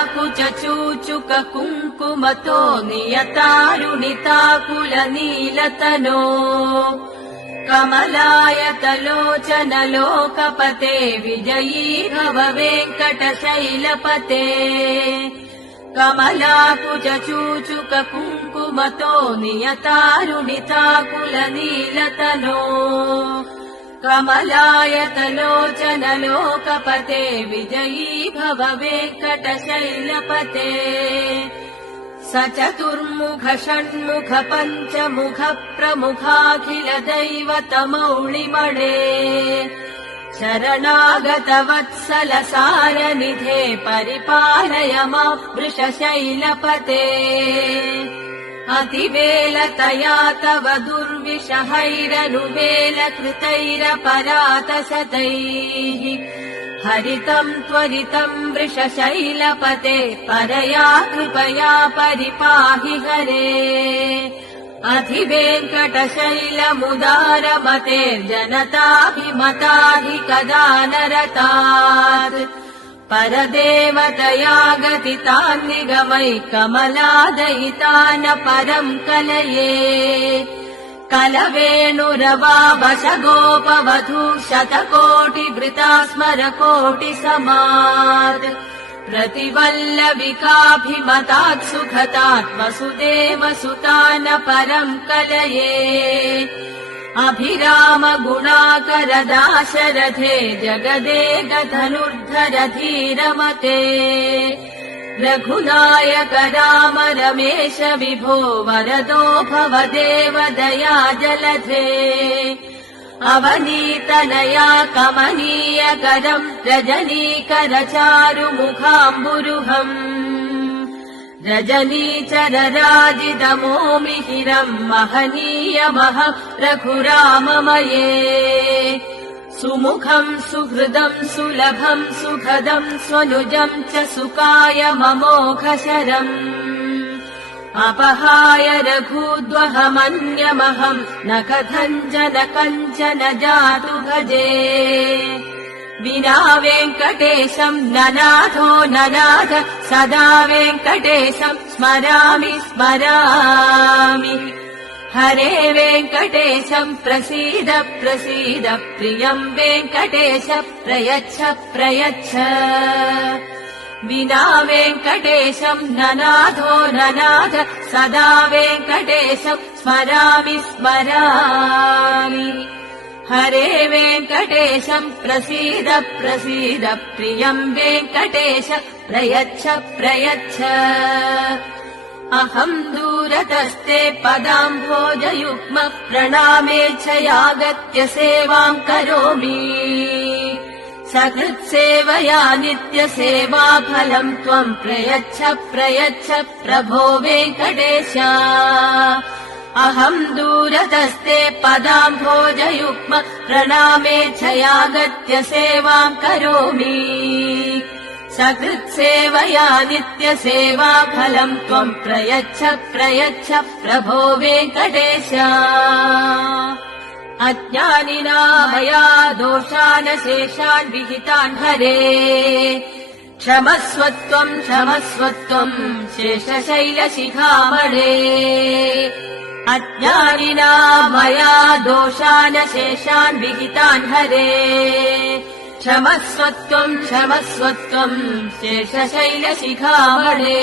कमलाकुचूचुक कुङ्कुमतो नियतारुणिताकुल नीलतनो कमलायतलोचन लोकपते विजयी भव वेङ्कटशैलपते कमलाकुचूचुक कुङ्कुमतो नियतारुणिताकुल नीलतनो कमलायतलोचन लोकपते विजयी भव वेङ्कटशैलपते स चतुर्मुख षण्मुख पञ्चमुख प्रमुखाखिल दैवतमौळिमणे शरणागत वत्सल सारनिधे परिपालय मां वृषशैलपते अतिवेलतया तव दुर्विषहैरनुवेल कृतैरपरातशतैः हरितम् त्वरितम् वृषशैलपते परया कृपया परिपाहि हरे अधिवेङ्कटशैलमुदारमतेर्जनताभिमताहि कदा नरतात् परदेवतया गतितान् निगमै कमलादयितान परम् कलये कलवेणुरवावश गोपवधू शतकोटिवृता स्मरकोटिसमात् प्रतिवल्लविकाभिमतात् सुखतात् वसुदेवसुतान परम् कलये अभिराम गुणाकर दाशरथे जगदेकधनुर्धर धीरमते रघुनायक राम रमेश विभो वरदो भव देव दया जलधे अवनीतनया कमनीयकरम् रजनीकर चारुमुखाम्बुरुहम् रजनीचरराजितमोमिहिरम् महनीयमह रघुराममये सुमुखम् सुहृदम् सुलभम् सुखदम् स्वनुजम् च सुकाय ममोघशरम् अपहाय रघूद्वहमन्यमहम् न कथञ्चन कञ्चन जातु भजे विना वेङ्कटेशम् ननाथो ननाथ सदा वेङ्कटेशम् स्मरामि स्मरामि हरे वेङ्कटेशम् प्रसीद प्रसीद प्रियम् वेङ्कटेश प्रयच्छ प्रयच्छ विना वेङ्कटेशम् ननाथो ननाथ सदा वेङ्कटेशम् स्मरामि स्मरामि हरे वेङ्कटेशम् प्रसीद प्रसीद प्रियम् वेङ्कटेश प्रयच्छ प्रयच्छ अहम् दूरतस्ते पदाम्भोजयुग्म प्रणामेच्छयागत्य सेवाम् करोमि सकृत्सेवया नित्यसेवाफलम् त्वम् प्रयच्छ प्रयच्छ प्रभो वेङ्कटेश अहम् दूरतस्ते पदाम्भोजयुग्म प्रणामेच्छयागत्य सेवाम् करोमि सकृत्सेवया नित्यसेवाफलम् त्वम् प्रयच्छ प्रयच्छ प्रभो वेङ्कटेश अज्ञानिना मया दोषान् शेषान् विहितान् हरे क्षमस्वत्वम् क्षमस्वत्वम् शेषशैलशिखामणे अज्ञानिना मया दोषान् शेषान् विहितान् हरे क्षमस्वत्वम् क्षमस्वत्वम् शेषशैलशिखामणे